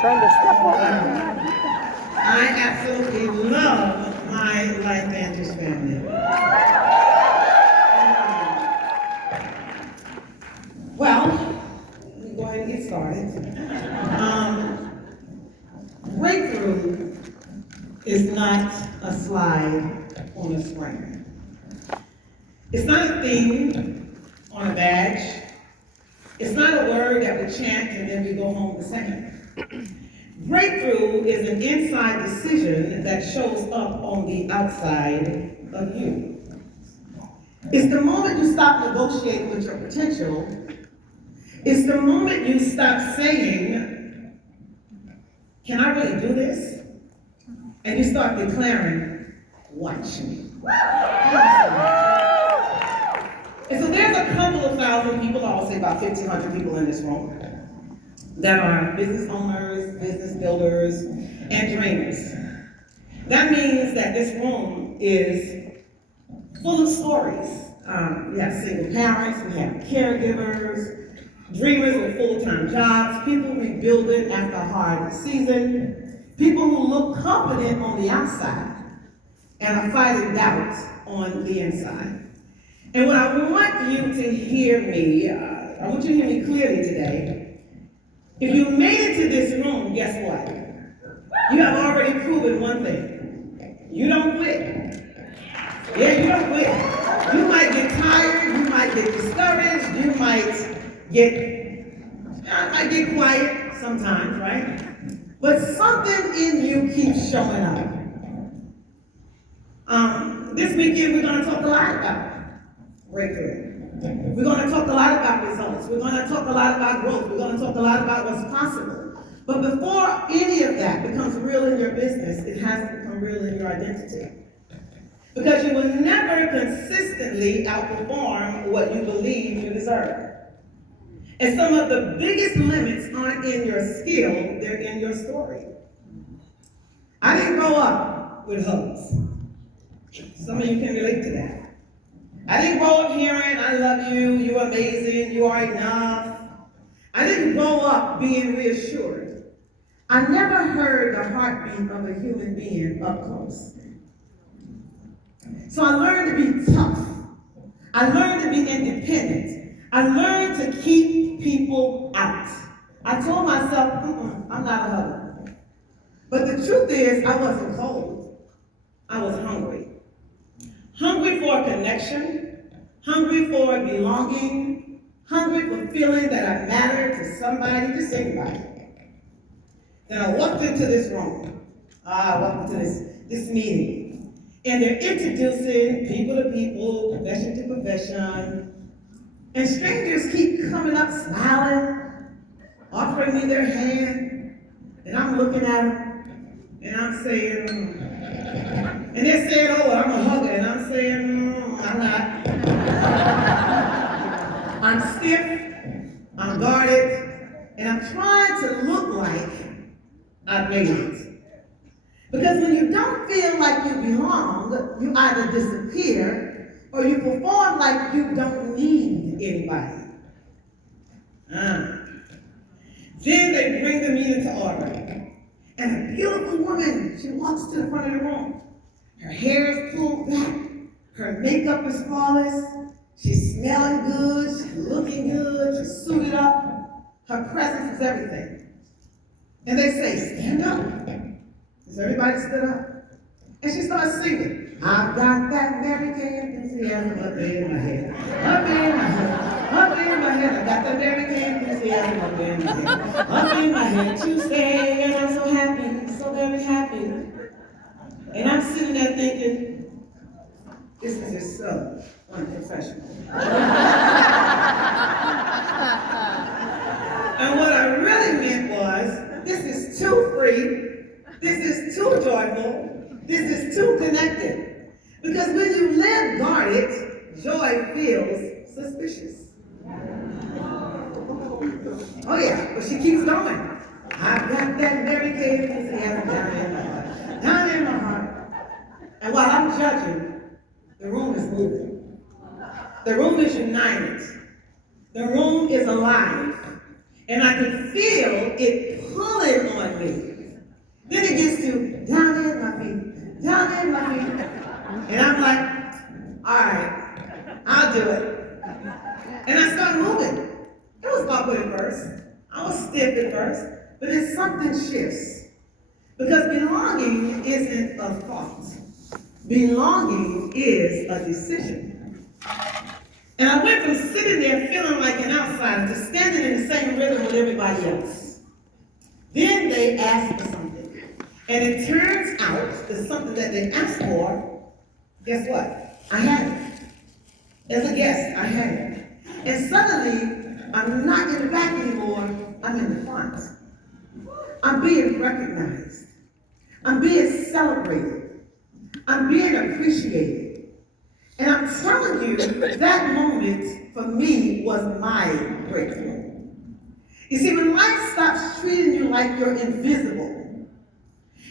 Trying to step over. I absolutely love my Life Vantage family. Well, let me go ahead and get started. Breakthrough is not a slide on a screen. It's not a thing on a badge. It's not a word that we chant and then we go home the same. Breakthrough is an inside decision that shows up on the outside of you. It's the moment you stop negotiating with your potential. It's the moment you stop saying, can I really do this? And you start declaring, watch me. And so there's a couple of thousand people, I'll say about 1,500 people in this room, that are business owners, business builders, and dreamers. That means that this room is full of stories. We have single parents, we have caregivers, dreamers with full-time jobs, people rebuilding after a hard season, people who look confident on the outside and are fighting doubt on the inside. And what I want you to hear me, I want you to hear me clearly today. If you made it to this room, guess what? You have already proven one thing. You don't quit. Yeah, you don't quit. You might get tired, you might get discouraged, you might get quiet sometimes, right? But something in you keeps showing up. This weekend we're going to talk a lot about breakthrough. We're going to talk a lot about results. We're going to talk a lot about growth. We're going to talk a lot about what's possible. But before any of that becomes real in your business, it has to become real in your identity. Because you will never consistently outperform what you believe you deserve. And some of the biggest limits aren't in your skill, they're in your story. I didn't grow up with hugs. Some of you can relate to that. I didn't grow up hearing, I love you, you're amazing, you are enough. I didn't grow up being reassured. I never heard the heartbeat of a human being up close. So I learned to be tough. I learned to be independent. I learned to keep people out. I told myself, I'm not a hugger. But the truth is, I wasn't cold. I was hungry. Hungry for a connection, hungry for belonging, hungry for feeling that I mattered to somebody, just anybody. Then I walked into this room. I walked into this meeting. And they're introducing people to people, profession to profession. And strangers keep coming up smiling, offering me their hand. And I'm looking at them, and I'm saying, And they're saying, oh, I'm a hugger. And I'm saying, I'm not. I'm stiff, I'm guarded, and I'm trying to look like I've made it. Because when you don't feel like you belong, you either disappear or you perform like you don't need anybody. Then they bring the meeting to order. And a beautiful woman, she walks to the front of the room. Her hair is pulled back. Her makeup is flawless. She's smelling good. She's looking good. She's suited up. Her presence is everything. And they say, stand up. Does everybody stood up? And she starts singing. I've got that Mary Kay enthusiasm up in my head. Up in my head. Up in my head. I got that Mary Kay enthusiasm up in my head. Up in my head. Tuesday, and I'm so happy. So very happy. And I'm sitting there thinking, this is just so unprofessional. And what I really meant was, this is too free, this is too joyful, this is too connected. Because when you live guarded, joy feels suspicious. Oh yeah, but she keeps going. I've got that Mary Kay enthusiasm down in my heart. Down in my heart. And while I'm judging, the room is moving. The room is united. The room is alive. And I can feel it pulling on I'll do it. And I started moving. It was awkward at first. I was stiff at first. But then something shifts. Because belonging isn't a thought. Belonging is a decision. And I went from sitting there feeling like an outsider to standing in the same rhythm with everybody else. Then they asked for something. And it turns out that something that they asked for, guess what? I had it. As a guest, I had it. And suddenly, I'm not in the back anymore, I'm in the front. I'm being recognized. I'm being celebrated. I'm being appreciated. And I'm telling you, that moment for me was my breakthrough. You see, when life stops treating you like you're invisible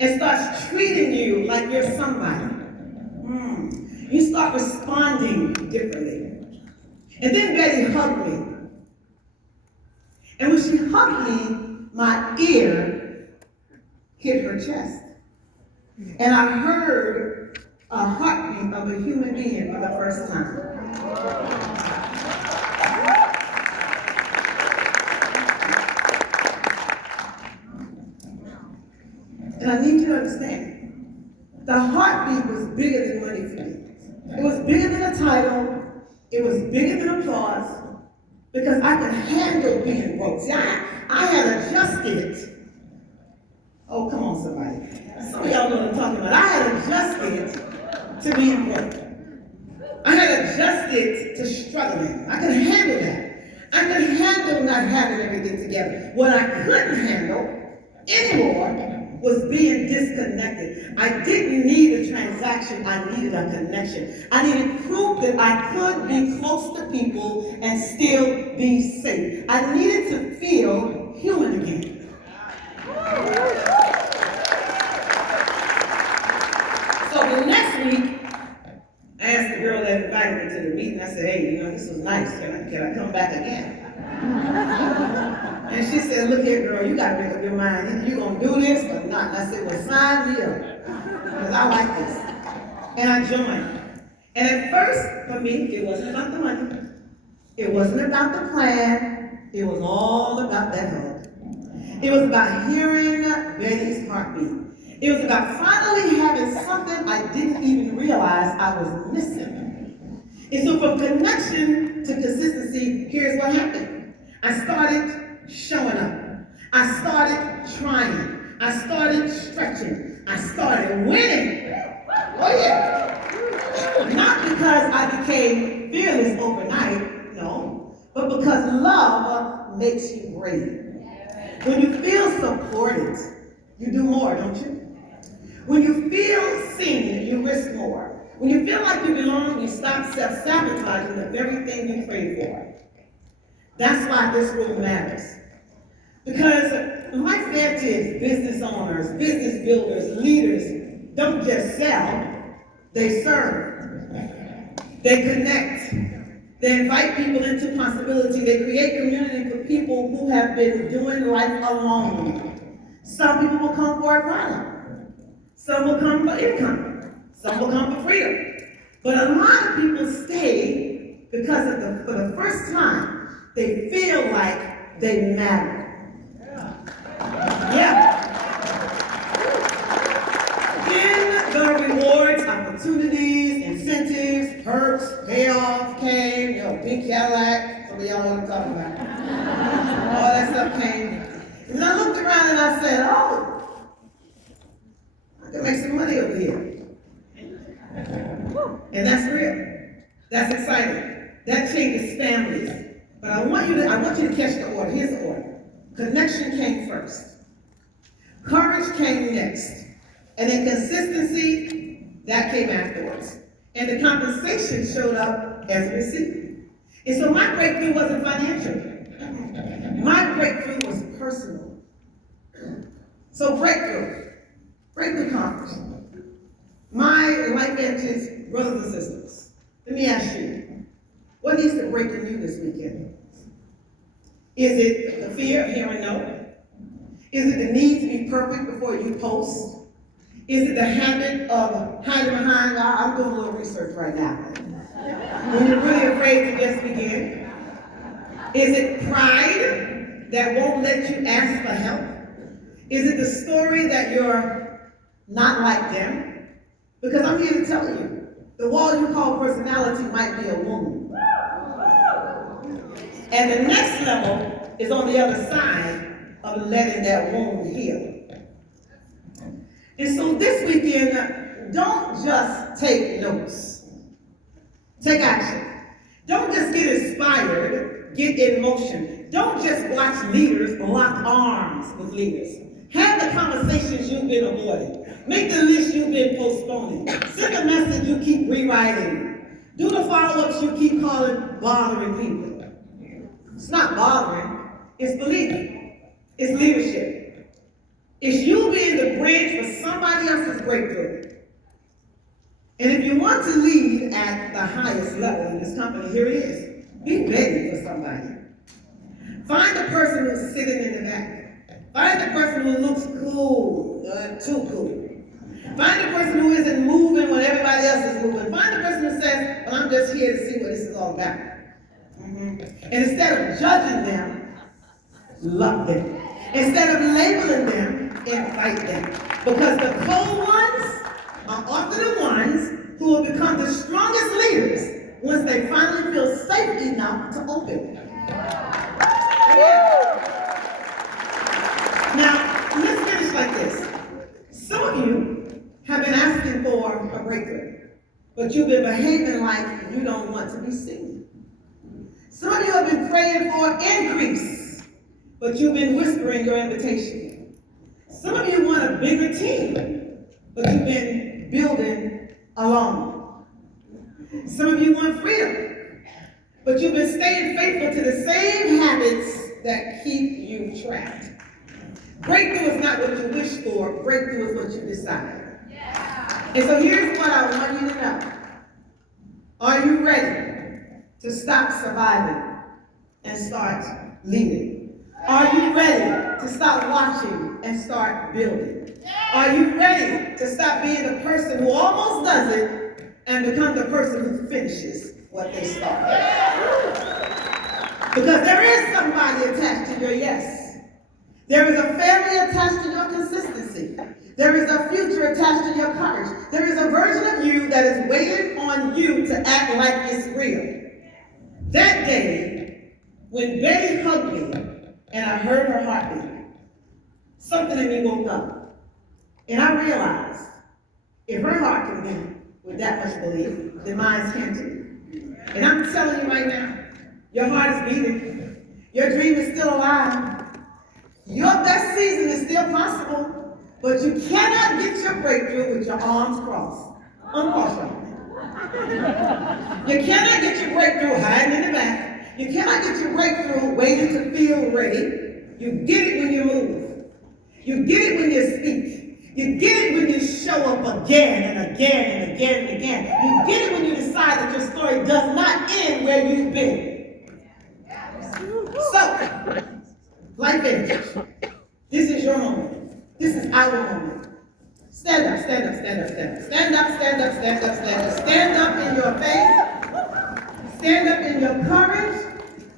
and starts treating you like you're somebody, you start responding differently. And then Betty hugged me. And when she hugged me, my ear hit her chest. And I heard a heartbeat of a human being for the first time. And I need you to understand, the heartbeat was bigger than money for me. It was bigger than a title. It was bigger than applause. Because I could handle being broke. See, I had adjusted it. Oh, come on, somebody. Some of y'all know what I'm talking about. I had adjusted to being broke. I had adjusted to struggling. I could handle that. I could handle not having everything together. What I couldn't handle anymore was being disconnected. I didn't need a transaction, I needed a connection. I needed proof that I could be close to people and still be safe. I needed to feel human again. So the next week, I asked the girl that invited me to the meeting, I said, hey, this was nice, can I come back again? And she said, look here, girl, you got to make up your mind. Either you're going to do this or not. And I said, well, sign me up. Because I like this. And I joined. And at first, for me, it wasn't about the money. It wasn't about the plan. It was all about that hug. It was about hearing Betty's heartbeat. It was about finally having something I didn't even realize I was missing. And so from connection to consistency, here's what happened. I started showing up. I started trying. I started stretching. I started winning. Oh yeah. Not because I became fearless overnight, no, but because love makes you brave. When you feel supported, you do more, don't you? When you feel seen, you risk more. When you feel like you belong, you stop self-sabotaging the very thing you prayed for. That's why this room matters. Because my friends is business owners, business builders, leaders don't just sell, they serve. They connect. They invite people into possibility. They create community for people who have been doing life alone. Some people will come for a product. Some will come for income. Some will come for freedom. But a lot of people stay because for the first time, they feel like they matter. Yeah. Then the rewards, opportunities, incentives, perks, payoffs came, big Cadillac, some of y'all know what I'm talking about. All that stuff came. And I looked around and I said, oh, I can make some money over here. And that's real. That's exciting. That changes families. But I want you to catch the order. Here's the order. Connection came first. Courage came next. And then consistency, that came afterwards. And the compensation showed up as a receipt. And so my breakthrough wasn't financial. My breakthrough was personal. So breakthrough conference. My life edges, brothers and sisters, let me ask you, what needs to break in you this weekend? Is it the fear of hearing no? Is it the need to be perfect before you post? Is it the habit of hiding behind, I'm doing a little research right now. When you're really afraid to just begin? Is it pride that won't let you ask for help? Is it the story that you're not like them? Because I'm here to tell you, the wall you call personality might be a wound. And the next level is on the other side of letting that wound heal. And so this weekend, don't just take notes. Take action. Don't just get inspired, get in motion. Don't just watch leaders lock arms with leaders. Have the conversations you've been avoiding. Make the list you've been postponing. Send the message you keep rewriting. Do the follow-ups you keep calling bothering people. It's not bothering, it's belief. It's leadership. It's you being the bridge for somebody else's breakthrough. And if you want to lead at the highest level in this company, here it is. Be ready for somebody. Find the person who's sitting in the back. Find the person who looks cool, too cool. Find the person who isn't moving when everybody else is moving. Find the person who says, well, I'm just here to see what this is all about. And instead of judging them, love them. Instead of labeling them, invite them. Because the cold ones are often the ones who will become the strongest leaders once they finally feel safe enough to open. Now, let's finish like this. Some of you have been asking for a breakthrough, but you've been behaving like you don't want to be seen. Some of you have been praying for increase, but you've been whispering your invitation. Some of you want a bigger team, but you've been building alone. Some of you want freedom, but you've been staying faithful to the same habits that keep you trapped. Breakthrough is not what you wish for, breakthrough is what you decide. Yeah. And so here's what I want you to know. Are you ready to stop surviving and start leading? Are you ready to stop watching and start building? Are you ready to stop being the person who almost does it and become the person who finishes what they started? Because there is somebody attached to your yes. There is a family attached to your consistency. There is a future attached to your courage. There is a version of you that is waiting on you to act like it's real. That day, when Betty hugged me and I heard her heartbeat, something in me woke up. And I realized, if her heart can beat with that much belief, then mine can too. And I'm telling you right now, your heart is beating. Your dream is still alive. Your best season is still possible, but you cannot get your breakthrough with your arms crossed. Uncross them. You cannot get your breakthrough hiding in the back. You cannot get your breakthrough waiting to feel ready. You get it when you move. You get it when you speak. You get it when you show up again and again and again and again. You get it when you decide that your story does not end where you've been. So, like this, this is your moment. This is our moment. Stand up, stand up, stand up, stand up. Stand up, stand up, stand up, stand up. Stand up in your faith. Stand up in your courage.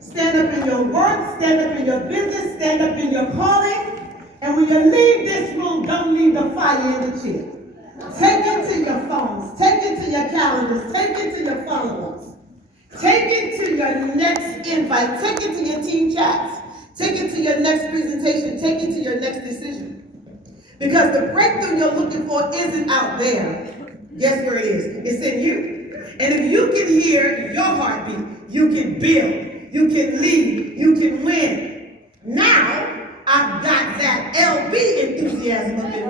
Stand up in your work. Stand up in your business. Stand up in your calling. And when you leave this room, don't leave the fire in the chair. Take it to your phones. Take it to your calendars. Take it to your follow-ups. Take it to your next invite. Take it to your team chats. Take it to your next presentation. Take it to your next decision. Because the breakthrough you're looking for isn't out there. Guess where it is? It's in you. And if you can hear your heartbeat, you can build, you can lead, you can win. Now, I've got that LB enthusiasm up in